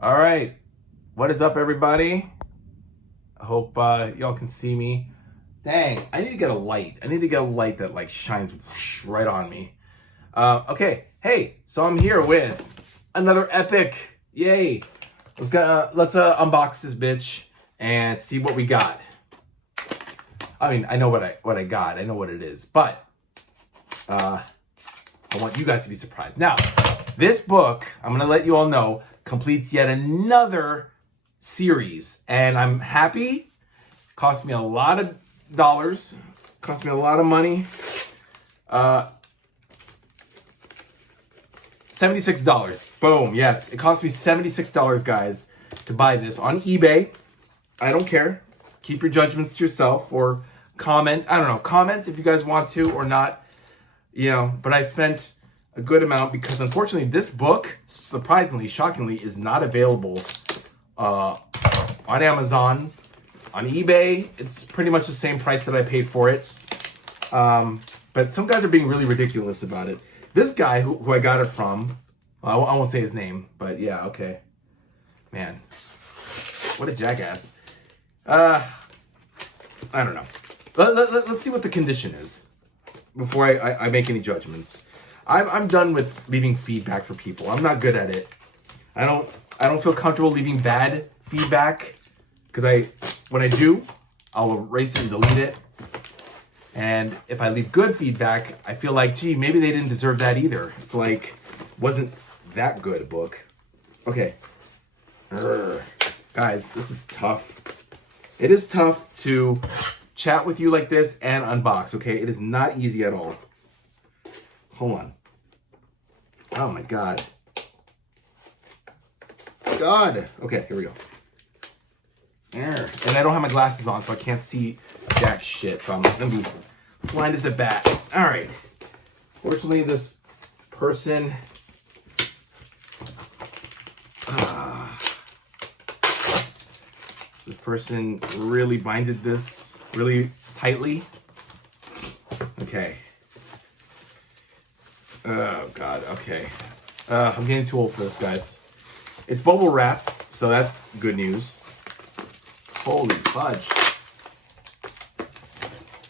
All right, what is up, everybody? I hope y'all can see me. Dang, I need to get a light. I need to get a light that like shines whoosh, right on me. Okay, hey, so I'm here with another epic. Yay! Let's unbox this bitch and see what we got. I mean, I know what I got. I know what it is, but I want you guys to be surprised. Now, this book, I'm gonna let you all know, completes yet another series, and I'm happy. Cost me a lot of dollars, cost me a lot of money. $76. Boom. Yes, it cost me $76, guys, to buy this on eBay. I don't care. Keep your judgments to yourself, or comment. I don't know. Comment if you guys want to or not. You know, but I spent a good amount because unfortunately this book, surprisingly, shockingly, is not available on Amazon. On eBay, it's pretty much the same price that I paid for it. But some guys are being really ridiculous about it. This guy who I got it from, I won't say his name, but yeah, okay. Man, what a jackass. I don't know. Let's see what the condition is before I make any judgments. I'm done with leaving feedback for people. I'm not good at it. I don't feel comfortable leaving bad feedback because when I do, I'll erase it and delete it. And if I leave good feedback, I feel like, gee, maybe they didn't deserve that either. It's like, wasn't that good a book. Okay. Guys, this is tough. It is tough to chat with you like this and unbox, okay? It is not easy at all. Hold on. Oh my God. God. Okay, here we go. There. And I don't have my glasses on, so I can't see jack shit. So I'm gonna be blind as a bat. All right. Fortunately, this person. This person really binded this really tightly. Okay. Oh God. Okay. I'm getting too old for this, guys. It's bubble wrapped, so that's good news. Holy fudge.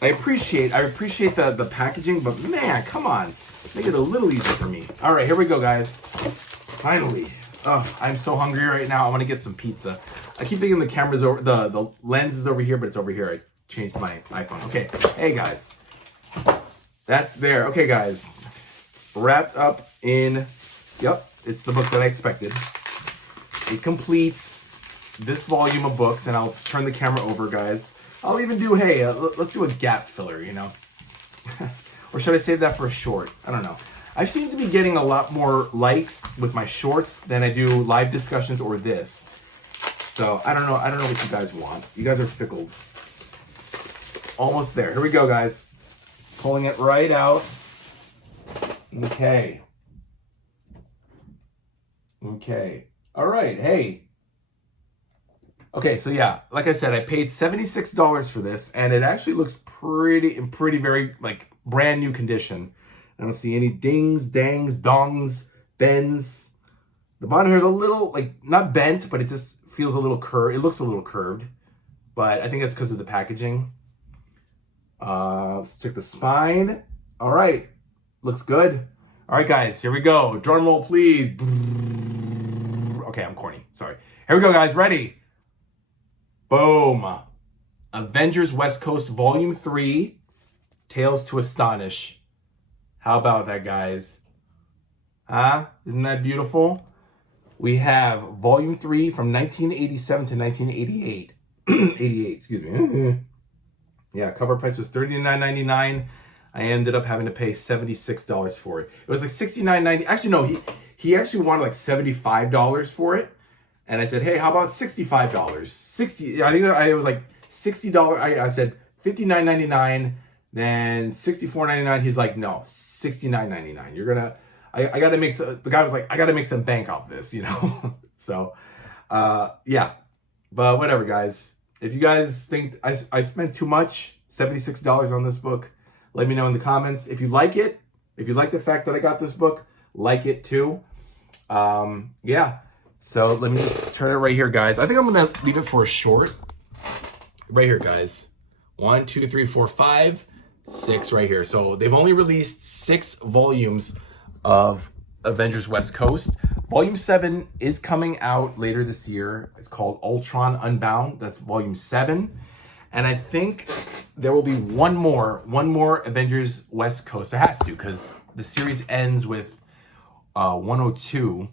I appreciate the packaging, but man, come on. Make it a little easier for me. All right, here we go, guys. Finally. Oh, I'm so hungry right now. I want to get some pizza. I keep thinking the camera's over, the lens is over here, but it's over here. I changed my iPhone. Okay, hey guys. That's there. Okay, guys. Wrapped up in, yep, it's the book that I expected. It completes this volume of books, and I'll turn the camera over, guys. I'll even do, hey, let's do a gap filler, you know? Or should I save that for a short? I don't know. I seem to be getting a lot more likes with my shorts than I do live discussions or this. So I don't know what you guys want. You guys are fickle. Almost there. Here we go, guys. Pulling it right out. Okay. Okay. All right. Hey. Okay, so yeah, like I said, I paid $76 for this, and it actually looks pretty very, like, brand new condition. I don't see any dings, dangs, dongs, bends. The bottom here is a little, like, not bent, but it just feels a little curved. It looks a little curved, but I think that's because of the packaging. Let's check the spine. All right, looks good. All right, guys, here we go. Drum roll, please. Okay, I'm corny, sorry. Here we go, guys, ready? Boom. Avengers West Coast Volume 3, Tales to Astonish. How about that, guys? Huh? Isn't that beautiful? We have Volume 3 from 1987 to 1988. 88, excuse me. Yeah, cover price was $39.99. I ended up having to pay $76 for it. It was like $69.90. Actually, no, he actually wanted like $75 for it. And I said, hey, how about $65? I think it was like $60. I said $59.99, then $64.99. He's like, no, $69.99. You're gonna, I gotta make some, the guy was like, I gotta make some bank off this, you know? So, yeah, but whatever, guys. If you guys think I spent too much, $76 on this book, let me know in the comments. If you like it, if you like the fact that I got this book, like it too. Yeah. So let me just turn it right here, guys. I think I'm gonna leave it for a short. Right here, guys. 1, 2, 3, 4, 5, 6 right here. So they've only released 6 volumes of Avengers West Coast. Volume 7 is coming out later this year. It's called Ultron Unbound. That's volume 7. And I think there will be one more Avengers West Coast. There has to, because the series ends with 102.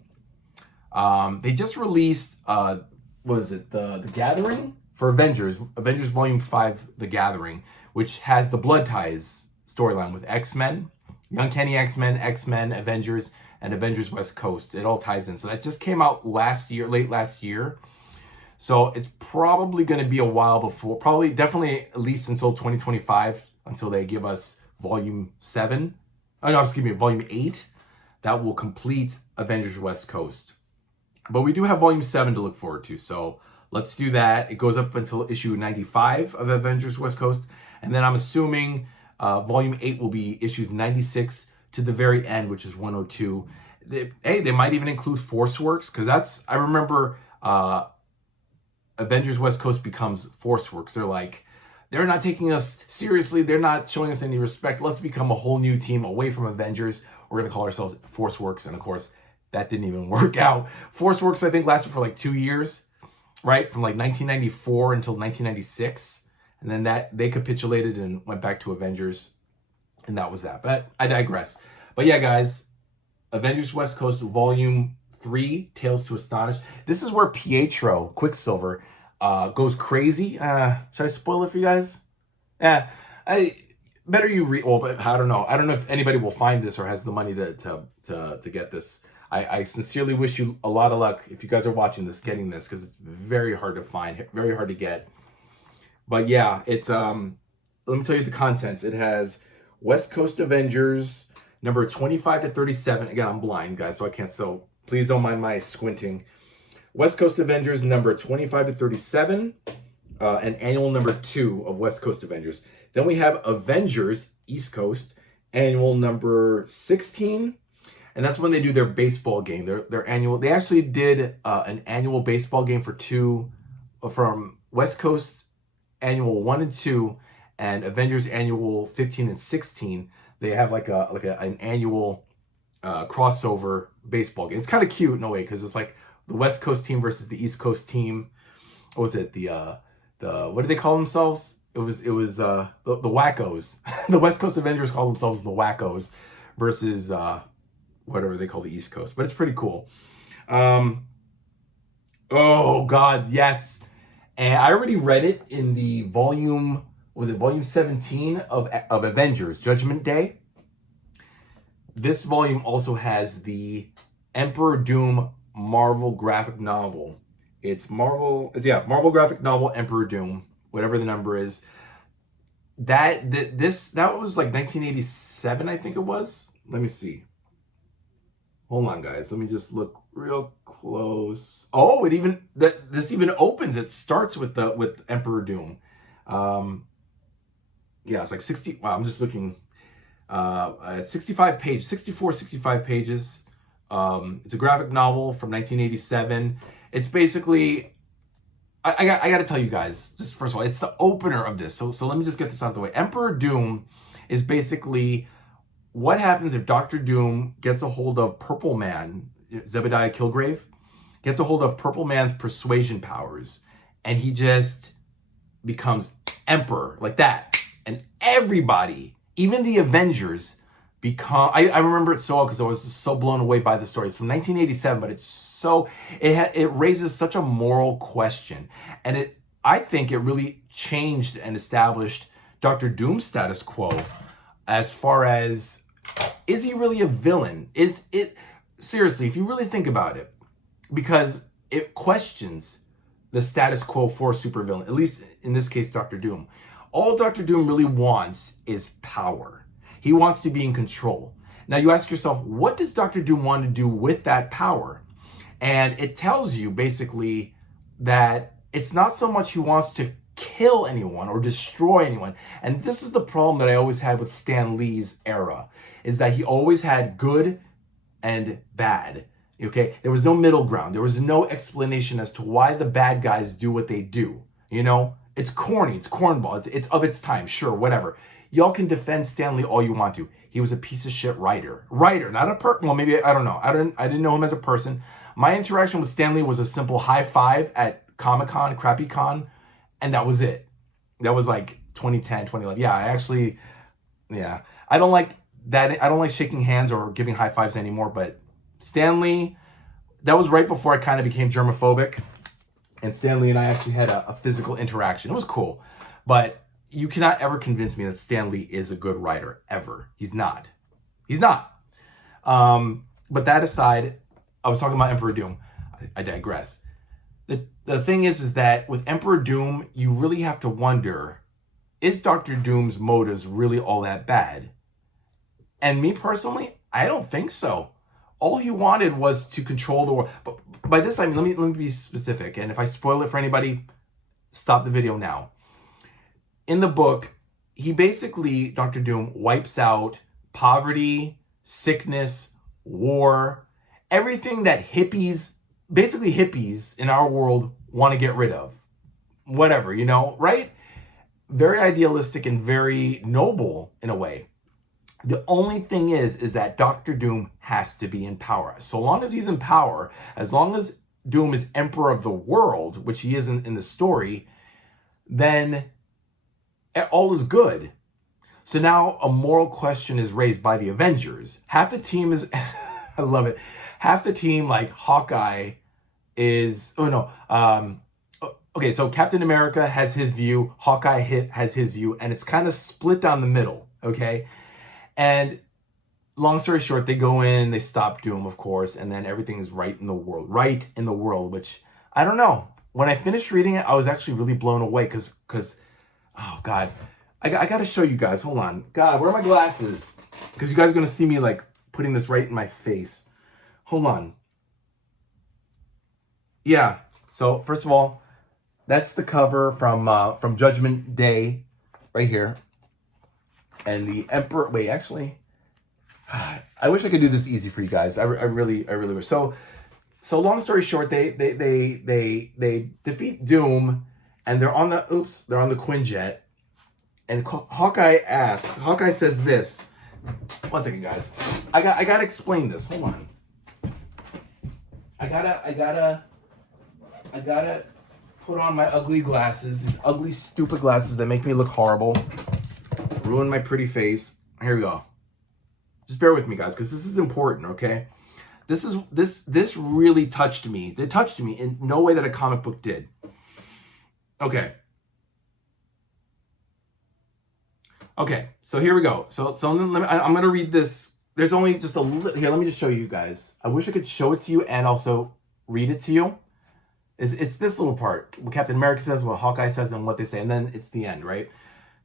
They just released, what was it, the Gathering for Avengers Volume 5, The Gathering, which has the Blood Ties storyline with X-Men, Uncanny X-Men, X-Men, Avengers, and Avengers West Coast. It all ties in. So that just came out last year, late last year. So it's probably going to be a while before, definitely at least until 2025, until they give us Volume 7. Oh no, excuse me, Volume 8. That will complete Avengers West Coast. But we do have Volume 7 to look forward to, so let's do that. It goes up until issue 95 of Avengers West Coast, and then I'm assuming Volume 8 will be issues 96 to the very end, which is 102. They might even include Force Works, because I remember Avengers West Coast becomes Force Works. They're not taking us seriously. They're not showing us any respect. Let's become a whole new team away from Avengers. We're going to call ourselves Force Works, and of course, that didn't even work out. Force Works, I think, lasted for like 2 years, right? From like 1994 until 1996. And then they capitulated and went back to Avengers. And that was that. But I digress. But yeah, guys, Avengers West Coast Volume 3, Tales to Astonish. This is where Pietro, Quicksilver, goes crazy. Should I spoil it for you guys? Better you read. Well, but I don't know. I don't know if anybody will find this or has the money to get this. I sincerely wish you a lot of luck if you guys are watching this, getting this, because it's very hard to find, very hard to get. But yeah, it's let me tell you the contents. It has West Coast Avengers number 25 to 37. Again, I'm blind, guys, so I can't. So please don't mind my squinting. West Coast Avengers number 25 to 37, and annual number 2 of West Coast Avengers. Then we have Avengers East Coast, annual number 16. And that's when they do their baseball game, their annual. They actually did an annual baseball game from West Coast annual 1 and 2 and Avengers annual 15 and 16. They have an annual crossover baseball game. It's kind of cute in a way, because it's like the West Coast team versus the East Coast team. What was it? The what did they call themselves? It was the Wackos. The West Coast Avengers call themselves the Wackos versus whatever they call the East Coast, but it's pretty cool. Oh God, yes. And I already read it in the volume 17 of Avengers, Judgment Day. This volume also has the Emperor Doom Marvel graphic novel. It's Marvel graphic novel Emperor Doom, whatever the number is. That was like 1987, I think it was. Let me see. Hold on, guys. Let me just look real close. Oh, this even opens. It starts with Emperor Doom. Yeah, it's like 60. Wow, I'm just looking. 65 pages. It's a graphic novel from 1987. It's basically, I got to tell you guys, just first of all, it's the opener of this. So let me just get this out of the way. Emperor Doom is basically what happens if Dr. Doom gets a hold of Purple Man, Zebediah Kilgrave, gets a hold of Purple Man's persuasion powers, and he just becomes emperor like that. And everybody, even the Avengers, become. I remember it so well because I was so blown away by the story. It's from 1987, but it raises such a moral question, and I think it really changed and established Dr. Doom's status quo as far as, is he really a villain? Seriously, if you really think about it, because it questions the status quo for a supervillain, at least in this case, Dr. Doom. All Dr. Doom really wants is power. He wants to be in control. Now you ask yourself, what does Dr. Doom want to do with that power? And it tells you basically that it's not so much he wants to kill anyone or destroy anyone. And this is the problem that I always had with Stan Lee's era, is that he always had good and bad. Okay, there was no middle ground. There was no explanation as to why the bad guys do what they do. You know, it's corny, it's cornball, it's of its time, sure, whatever. Y'all can defend Stan Lee all you want to. He was a piece of shit writer. Writer, not a well, maybe, I don't know. I didn't know him as a person. My interaction with Stan Lee was a simple high five at Comic-Con, Crappy Con, and that was it. That was like 2010, 2011. Yeah, I actually, yeah. I don't like that. I don't like shaking hands or giving high fives anymore, but Stan Lee, that was right before I kind of became germophobic. And Stan Lee and I actually had a physical interaction. It was cool. But you cannot ever convince me that Stan Lee is a good writer, ever. He's not. He's not. But that aside, I was talking about Emperor Doom. I digress. The thing is that with Emperor Doom, you really have to wonder, is Dr. Doom's motives really all that bad? And me personally, I don't think so. All he wanted was to control the world. But by this, I mean, let me be specific. And if I spoil it for anybody, stop the video now. In the book, he basically, Dr. Doom, wipes out poverty, sickness, war, everything that hippies, basically hippies in our world want to get rid of. Whatever, you know, right? Very idealistic and very noble in a way. The only thing is that Dr. Doom has to be in power. So long as he's in power, as long as Doom is emperor of the world, which he isn't in the story, then all is good. So now a moral question is raised by the Avengers. Half the team is, I love it. Half the team, like Hawkeye, is, okay, so Captain America has his view, Hawkeye has his view, and it's kind of split down the middle, okay? And long story short, they go in, they stop Doom, of course, and then everything is right in the world, which, I don't know. When I finished reading it, I was actually really blown away because oh, God. I got to show you guys. Hold on. God, where are my glasses? Because you guys are going to see me, like, putting this right in my face. Hold on. Yeah. So, first of all, that's the cover from Judgment Day right here. And the Emperor, wait, actually, I wish I could do this easy for you guys. I really wish. So long story short, they defeat Doom, and they're on the Quinjet, and Hawkeye says this. One second, guys. I gotta explain this. Hold on. I gotta put on my ugly glasses, these ugly, stupid glasses that make me look horrible. Ruin my pretty face. Here we go. Just bear with me, guys, because this is important, okay? This really touched me. It touched me in no way that a comic book did. Okay. Okay, so here we go. So I'm gonna read this. There's only just a little here. Let me just show you guys. I wish I could show it to you and also read it to you. It's this little part. What Captain America says, what Hawkeye says, and what they say, and then it's the end, right?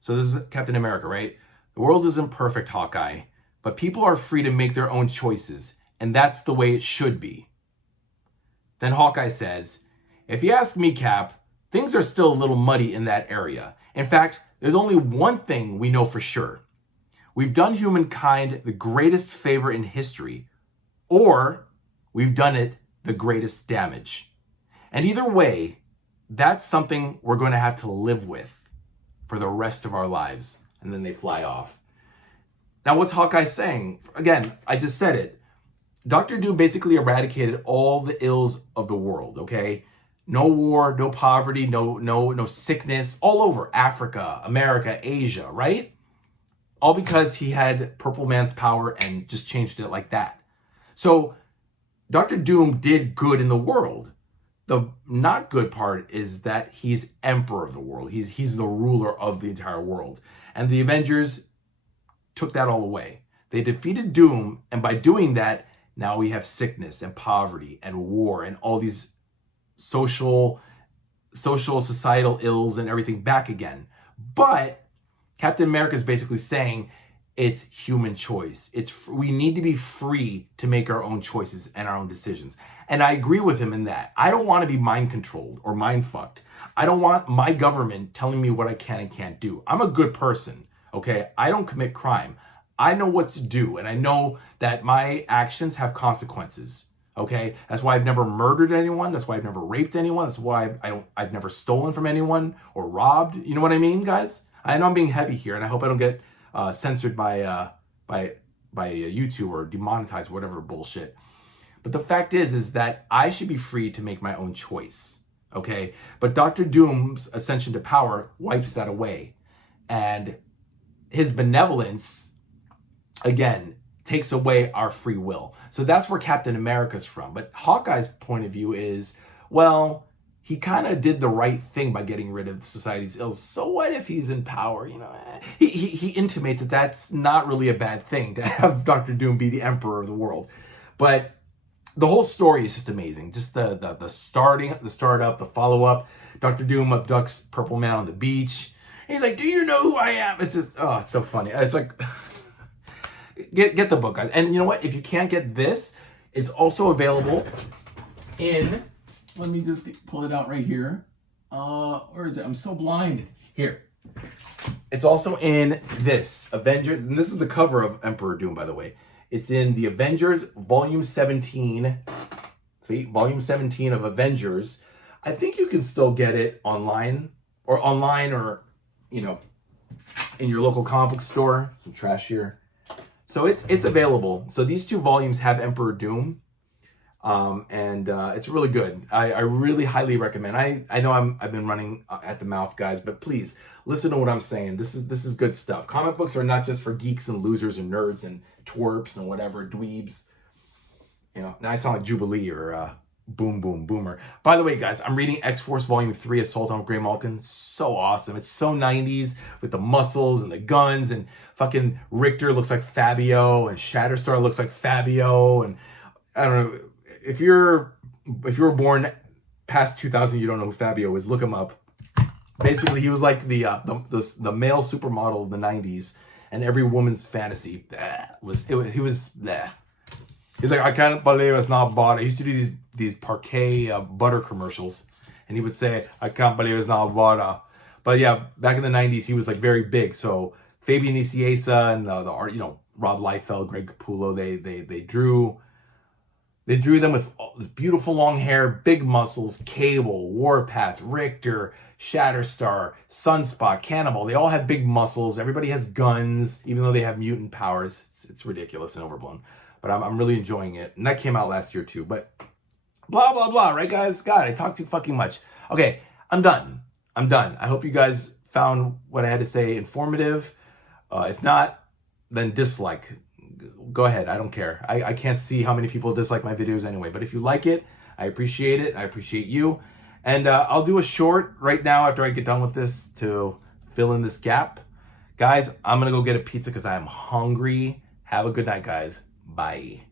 So this is Captain America, right? The world isn't perfect, Hawkeye, but people are free to make their own choices, and that's the way it should be. Then Hawkeye says, if you ask me, Cap, things are still a little muddy in that area. In fact, there's only one thing we know for sure. We've done humankind the greatest favor in history, or we've done it the greatest damage. And either way, that's something we're going to have to live with for the rest of our lives. And then they fly off. Now, what's Hawkeye saying? Again, I just said it. Dr. Doom basically eradicated all the ills of the world, okay? No war, no poverty, no sickness, all over Africa, America, Asia, right? All because he had Purple Man's power and just changed it like that. So Dr. Doom did good in the world. The not good part is that he's emperor of the world. He's the ruler of the entire world. And the Avengers took that all away. They defeated Doom, and by doing that, now we have sickness and poverty and war and all these social, societal ills and everything back again. But Captain America is basically saying it's human choice. We need to be free to make our own choices and our own decisions. And I agree with him in that. I don't want to be mind controlled or mind fucked. I don't want my government telling me what I can and can't do. I'm a good person, okay? I don't commit crime. I know what to do, and I know that my actions have consequences. Okay, that's why I've never murdered anyone. That's why I've never raped anyone. That's why I've never stolen from anyone or robbed. You know what I mean, guys? I know I'm being heavy here, and I hope I don't get censored by YouTube or demonetized, whatever bullshit. But the fact is that I should be free to make my own choice. Okay, but Doctor Doom's ascension to power wipes that away, and his benevolence, again, takes away our free will. So that's where Captain America's from. But Hawkeye's point of view is, well, he kind of did the right thing by getting rid of society's ills. So what if he's in power? You know, he intimates that that's not really a bad thing to have Doctor Doom be the emperor of the world. But the whole story is just amazing. Just the startup, the follow-up. Doctor Doom abducts Purple Man on the beach. And he's like, "Do you know who I am?" It's just, oh, it's so funny. It's like, get the book, guys. And you know what? If you can't get this, it's also available in, let me just pull it out right here. Where is it? I'm so blind. Here. It's also in this, Avengers, and this is the cover of Emperor Doom, by the way. It's in the Avengers Volume 17. See, Volume 17 of Avengers. I think you can still get it online, or, you know, in your local comic book store. Some trash here. So it's available. So these two volumes have Emperor Doom, and it's really good. I really highly recommend. I know I've been running at the mouth, guys, but please listen to what I'm saying. This is good stuff. Comic books are not just for geeks and losers and nerds and twerps and whatever, dweebs. You know, now I sound like Jubilee or Boom Boom Boomer. By the way, guys, I'm reading X-Force Volume 3, Assault on Grey Malkin. So awesome. It's so 90s with the muscles and the guns, and fucking Richter looks like Fabio, and Shatterstar looks like Fabio, and I don't know, if you were born past 2000, you don't know who Fabio is, look him up. Basically, he was like the male supermodel of the 90s, and every woman's fantasy. He's like, "I can't believe it's not butter." He used to do these parquet butter commercials, and he would say, "I can't believe it's not butter." But yeah, back in the 90s, he was like very big. So Fabian Nicieza and the art, you know, Rob Liefeld, Greg Capullo, they drew them with all this beautiful long hair, big muscles, Cable, Warpath, Richter, Shatterstar, Sunspot, Cannibal. They all have big muscles. Everybody has guns, even though they have mutant powers. It's ridiculous and overblown. But I'm really enjoying it. And that came out last year too. But blah, blah, blah. Right, guys? God, I talk too fucking much. Okay, I'm done. I hope you guys found what I had to say informative. If not, then dislike. Go ahead. I don't care. I can't see how many people dislike my videos anyway. But if you like it, I appreciate it. I appreciate you. And I'll do a short right now after I get done with this to fill in this gap. Guys, I'm going to go get a pizza because I am hungry. Have a good night, guys. Bye.